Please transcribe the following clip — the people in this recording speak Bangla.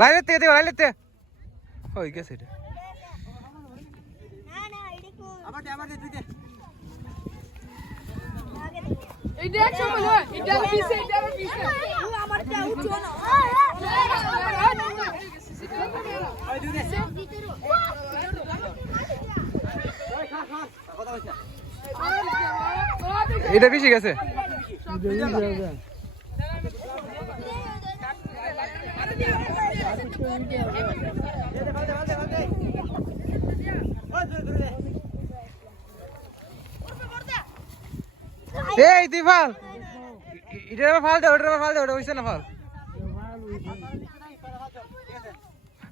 লাইলেতে হয়ে গেছে এটা এটা বেশি গেছে এই তুই ফাল এটা ফাল দে ওটা ফাল দে ওটা হইছে না ফাল